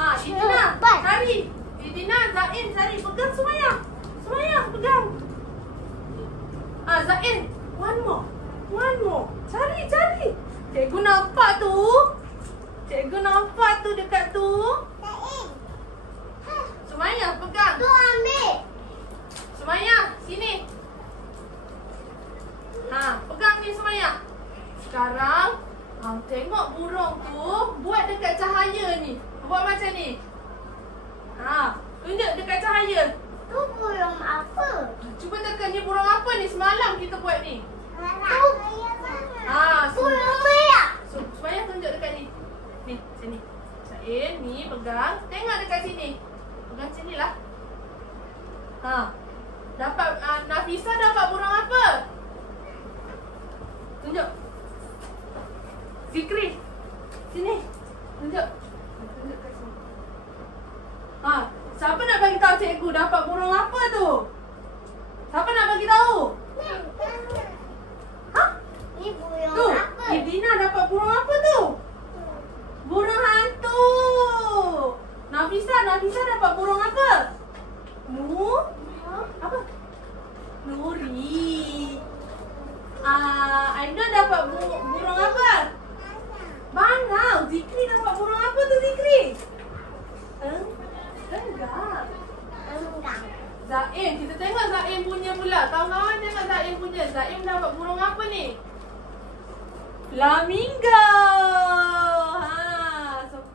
Idina, cari. Idina, Zain, cari. Pegang Sumaya. Sumaya, pegang. Zain. One more. Cari. Cikgu nampak tu. Cikgu nampak tu dekat tu. Sumaya, pegang. Tu ambil. Sumaya, sini. Pegang ni Sumaya. Sekarang, tengok burung tu. Buat dekat cahaya ni. Buat macam ni. Tunjuk dekat cahaya. Tu burung apa? Cuba tekan ni burung apa ni? Semalam kita buat ni. Burung merah. Sumaya tunjuk dekat ni. Ni, sini. Zain, ni pegang. Tengok dekat sini. Pegang sini lah. Dapat, Nafisa dapat burung apa? Tunjuk. Zikri. Sini. Tunjuk. Tunjuk kat sini. Siapa nak bagi tahu cikgu dapat burung apa tu? Siapa nak bagi tahu? Ni burung Tu. apa? Idina dapat burung apa tu? Burung hantu. Nafisa dapat burung apa? Apa? Nuri. Aina dapat burung apa? Bangau. Zikri dapat burung apa tu Zikri? Enggak. Zain, kita tengok Zain punya pula. Kawan-kawan tengok Zain punya. Zain dapat burung apa ni? Flamingo. So,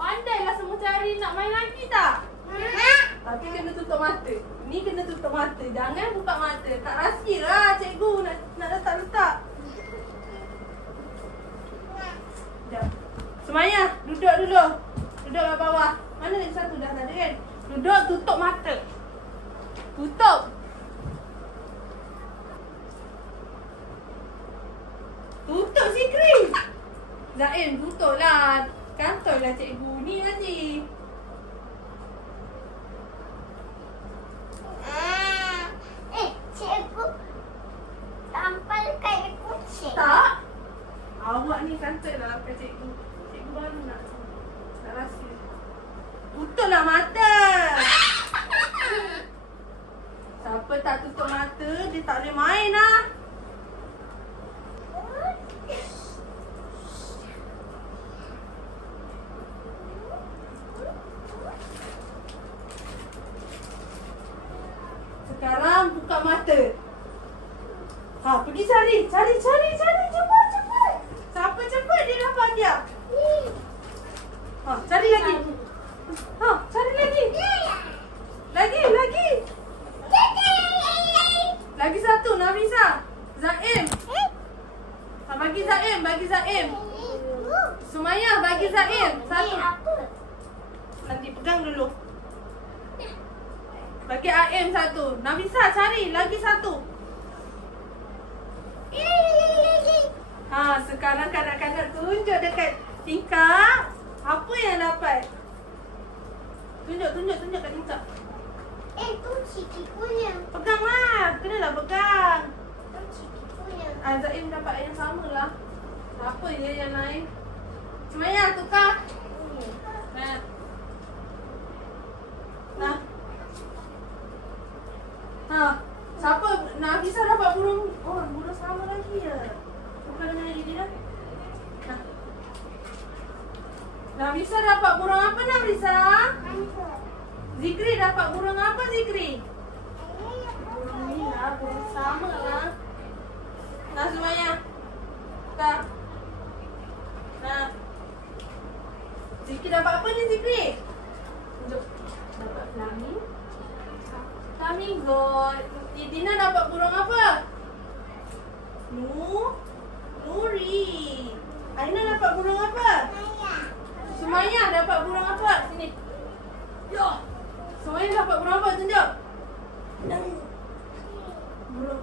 pandailah semua cari. Nak main lagi tak? Tapi kena tutup mata. Ni kena tutup mata. Jangan buka mata. Tak rahsia lah cikgu nak letak-letak. Sekejap. Sumaya, duduk dulu. Duduk kat bawah. Mana lagi satu dah tak ada kan? Duduk, tutup mata. Tutup. Tutup Zikri. Zain, tutup lah. Kantoi lah cikgu ni nanti. Cikgu tampal kayak kucing. Tak. Awak ni kantoi lah kat cikgu. Cikgu baru nak rasa. Tutuplah mata. Siapa tak tutup mata, dia tak boleh main lah. Sekarang buka mata. Pergi cari. Cepat. Siapa cepat dia dapat dia. Cari lagi. Cari lagi. Lagi satu, Nafisa. Zaim. Bagi Zaim. Sumaya, bagi Zaim. Satu. Nanti pegang dulu. Bagi Aim satu. Nafisa cari lagi satu. Sekarang kanak-kanak tunjuk dekat tingkap. Apa yang dapat? Tunjuk kat tingkap. Tu Ciki punya. Peganglah. Kenalah pegang. Tu Ciki punya. Zaim dapat yang sama lah. Apa je yang lain? Sumaya, tukar. Siapa? Nafisa dapat burung. Burung sama lagi ya. Tukar dengan ini dah. Nafisa dapat burung apa Nafisa? Zikri dapat burung apa Zikri? Burung ni lah, burung sama lah. Sumaya. Tukar. Zikri dapat apa ni Zikri? Tunjuk. Dapat flamingo. Dina dapat burung apa? Nuri. Aina dapat burung apa? Sumaya dapat burung apa? Sini. Yo. Sumaya dapat burung apa? Tunjuk. Burung.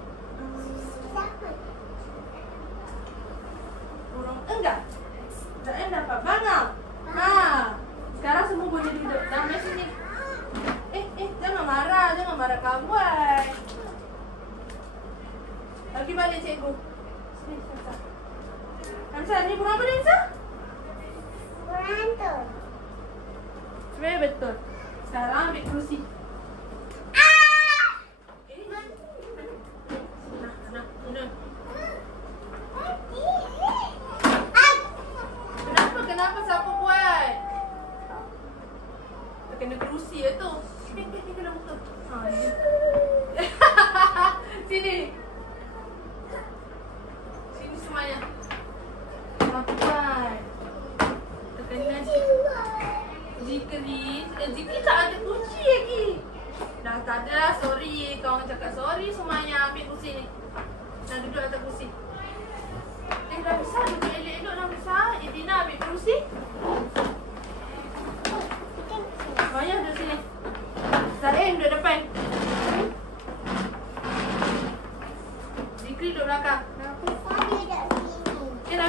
Burung enggak. Zain dapat bangau. Sekarang semua boleh duduk. Sampai sini. Jangan marah kawan. Bagi balik cikgu. Sini, Hamzah. Ni burung apa ni Hamzah? Burung hantu. betul. Sekarang ambil kerusi. Kenapa siapa buat? Kena kerusi lah tu. Ni kena buka. Sini. Sini semuanya. Siapa buat? Kena Zikri. Zikri tak ada kunci lagi. Dah tak ada lah. Sorry. Kawan cakap sorry semuanya. Ambil kursi ni. Dah duduk atas kursi. Dah bisa duduk elok-elok dah bisa. Dina ambil kerusi. Semuanya duduk sini. Zain duduk depan. Zikri duduk belakang. Dah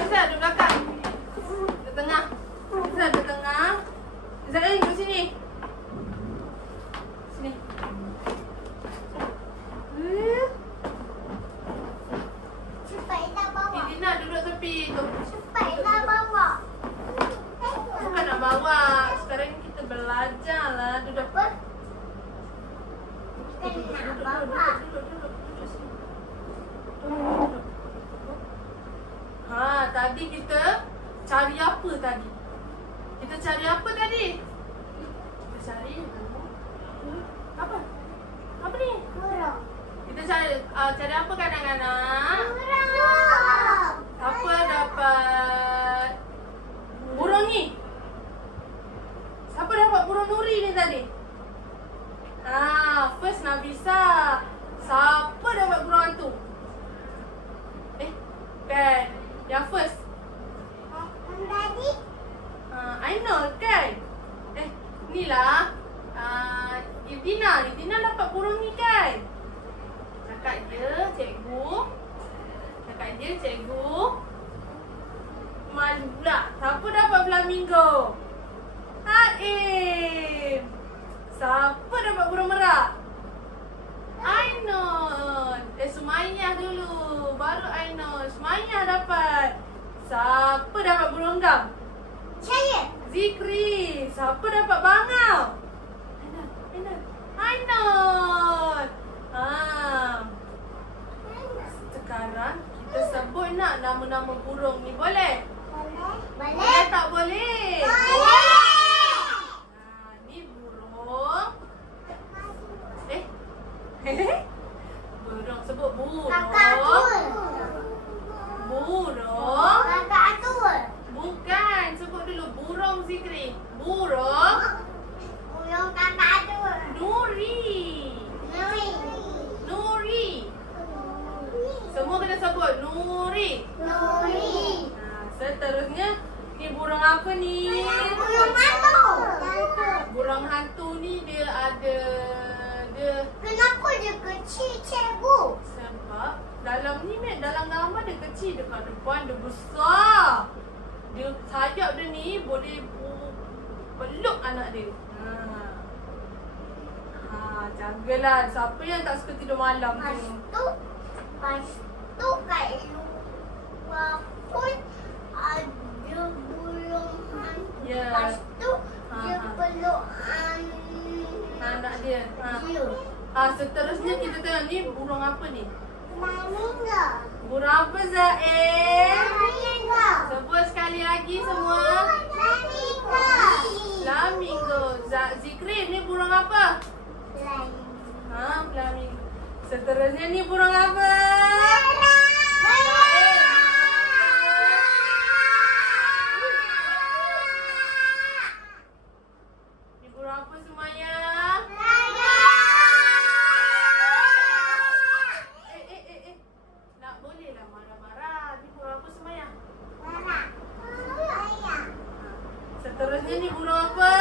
bisa duduk belakang. Duduk tengah. Bisa duduk tengah. Zain duduk sini. Sini. Dina duduk tepi tu. Bukan nak bawa. Sekarang kita belajar lah. Duduk. Duduk. Tadi kita cari apa tadi? Kita cari apa tadi? Kita cari apa? Apa ni? Burung. Kita cari apa kadang-kadang? Apa dapat burung ni? Siapa dapat burung Nuri ni tadi? First Nafisa. Siapa dapat burung hantu? Kan? Yang first. Tadi. Ainul kan? Ni lah. Dina dapat burung ni kan? Cakap dia cikgu. Malu pula. Siapa dapat flamingo? Haim. Siapa dapat burung merak? Ainul. Sumayyah dulu. Baru Ainul. Sumayyah dapat. Siapa dapat burung gam? Saya. Zikri. Siapa dapat bangau? Ainul. Sekarang kita sebut nak nama-nama burung ni. Boleh? Boleh tak boleh? Ni burung. Burung. Sebut burung. Burung. Kakak. Bukan. Sebut dulu. Burung Zikri. Burung. Burung kakak. Nuri. Semua kena sebut. Nuri. Seterusnya, ni burung apa ni? Burung hantu. Burung hantu ni dia ada... Kenapa dia kecil, cikgu? Sebab dalam ni, dalam gambar dia kecil. Dekat depan dia besar. Dia sayap dia ni boleh peluk anak dia. Jagalah. Siapa yang tak suka tidur malam tu? Lepas tu kat luar pun ada burung hantu. Ya. Lepas tu dia peluk anak dia. Seterusnya kita tengok ni burung apa ni? Flamingo. Burung apa Zain? Flamingo. Sebut sekali lagi semua. Flamingo. Zikri, ni burung apa? Flamingo. Seterusnya ni burung apa? Ni burung apa semuanya? Tak bolehlah marah-marah. Ni burung apa semuanya? Seterusnya ni burung apa?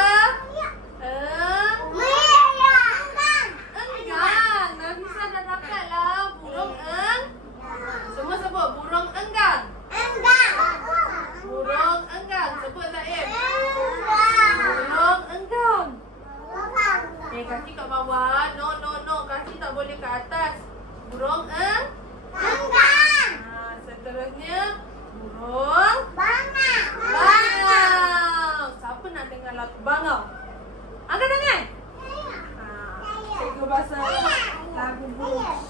Enggang. Nafisa dah dapat lah. Burung Semua sebut burung enggang. Burung enggang. Sebut Zaim. Burung enggang. Kaki kat bawah. No. Kaki tak boleh ke atas. Burung Enggang. Seterusnya burung Bangau. bangau. Siapa nak dengar lagu bangau? Angkat tangan. Cikgu bahasa lagu burung.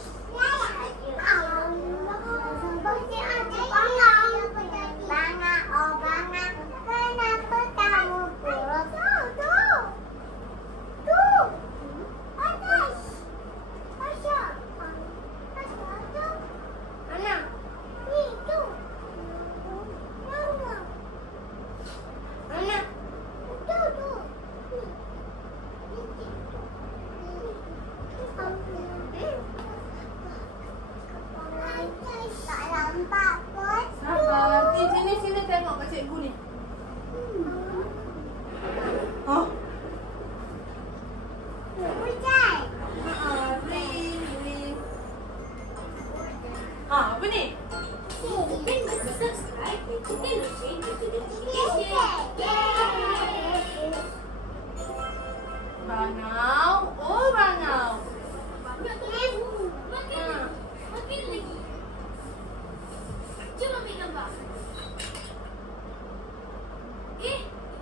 Sabar. Sini tengok kat cikgu ni. Oh. Hujan. Rain. Apa ni? Bangau. Oh, bangau. Cuba ambil gambar.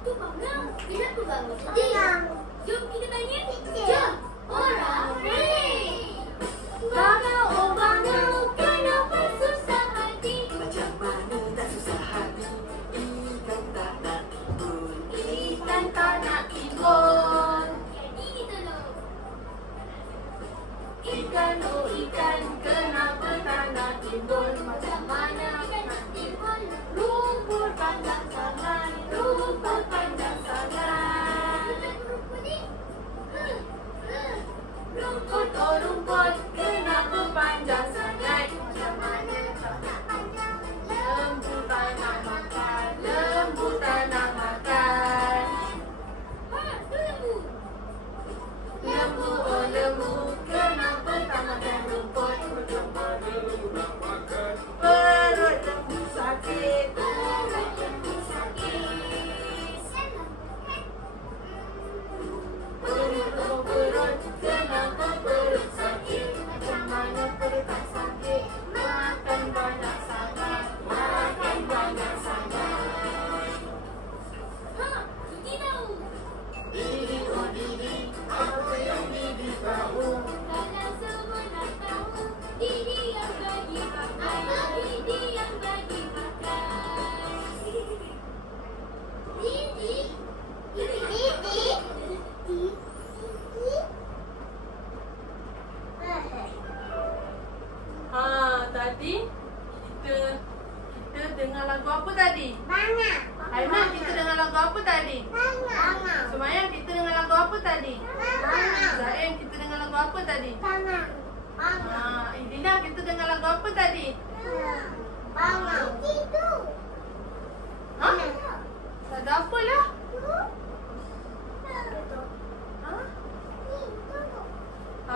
Itu bangau. Kenapa bangau sedih? Jom kita tanya. Jom. Orang rain. Bangau, oh bangau, kenapa susah hati? Macam mana tak susah hati? Ikan tak nak timbul. Ikan tak nak timbul. Jadi kita loh. Ikan, oh ikan, kenapa tak nak timbul? Macam mana nak timbul? Rumput panjang sangat, rumput panjang sangat. Rumput ni. Rumput, oh rumput, kenapa panjang sangat? Macam mana kau nak panjang? Lembu tak nak makan, lembu tak nak makan. Tu lembu. Lembu, oh lembu, kenapa tak makan rumput? Perut lembu sakit. Perut lembu sakit. Perut, kenapa perut sakit? Macam mana perut tak sakit? Makan banyak sangat, makan banyak sangat. Gigi tahu. Didi, oh Didi, apa yang Didi tahu? Kalau semua nak tahu, Didi yang bagi makan. Didi yang bagi makan. Didi. Didi. Tadi kita dengar lagu apa tadi? Banyak. Aiman, kita dengar lagu apa tadi? Banyak. Sumayang, kita dengar lagu apa tadi? Banyak. Zaim, kita dengar lagu apa tadi? Banyak. Banyak. Idina, kita dengar lagu apa tadi? Banyak. Itu. Hah? Tak ada apa lah.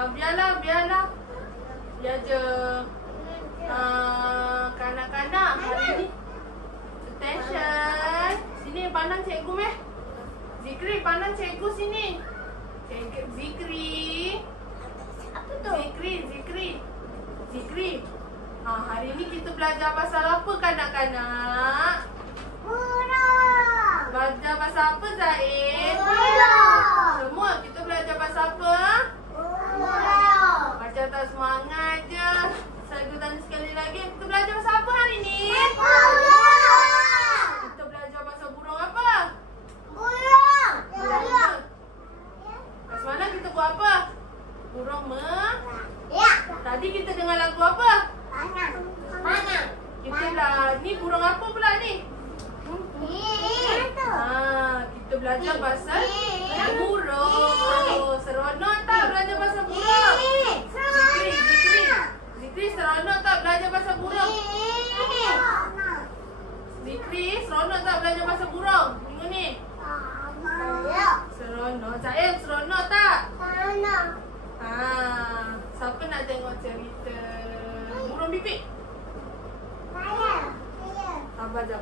Biarlah. Biar je. Kanak-kanak hari ni. Attention. Sini pandang cikgu meh. Zikri, pandang cikgu sini. Zikri. Apa tu? Zikri. Hari ni kita belajar pasal apa kanak-kanak? Burung. Belajar pasal apa Zaid? Burung. Semua kita belajar pasal apa? Burung. Macam tak semangat je. Saya tanya sekali lagi. Kita belajar pasal apa hari ni? Burung. Kita belajar pasal burung apa? Burung. Kat mana kita buat apa? Burung Ya. Tadi kita dengar lagu apa? Banyak. Banyak. Kita lah. Ni burung apa pula ni? Itu. Kita belajar pasal burung. Seronok tak belajar pasal burung? Zikri, seronok tak belajar pasal burung? Zikri, seronok tak belajar pasal burung minggu ni? Seronok. Zaim, seronok tak? Siapa nak tengok cerita burung pipik? Sabar jap.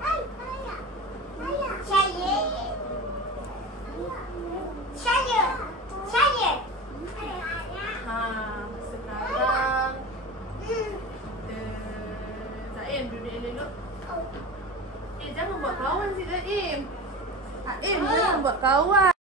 Sekarang Zaim duduk elok-elok. Jangan buat kawan si Zaim. Zaim jangan buat kawan.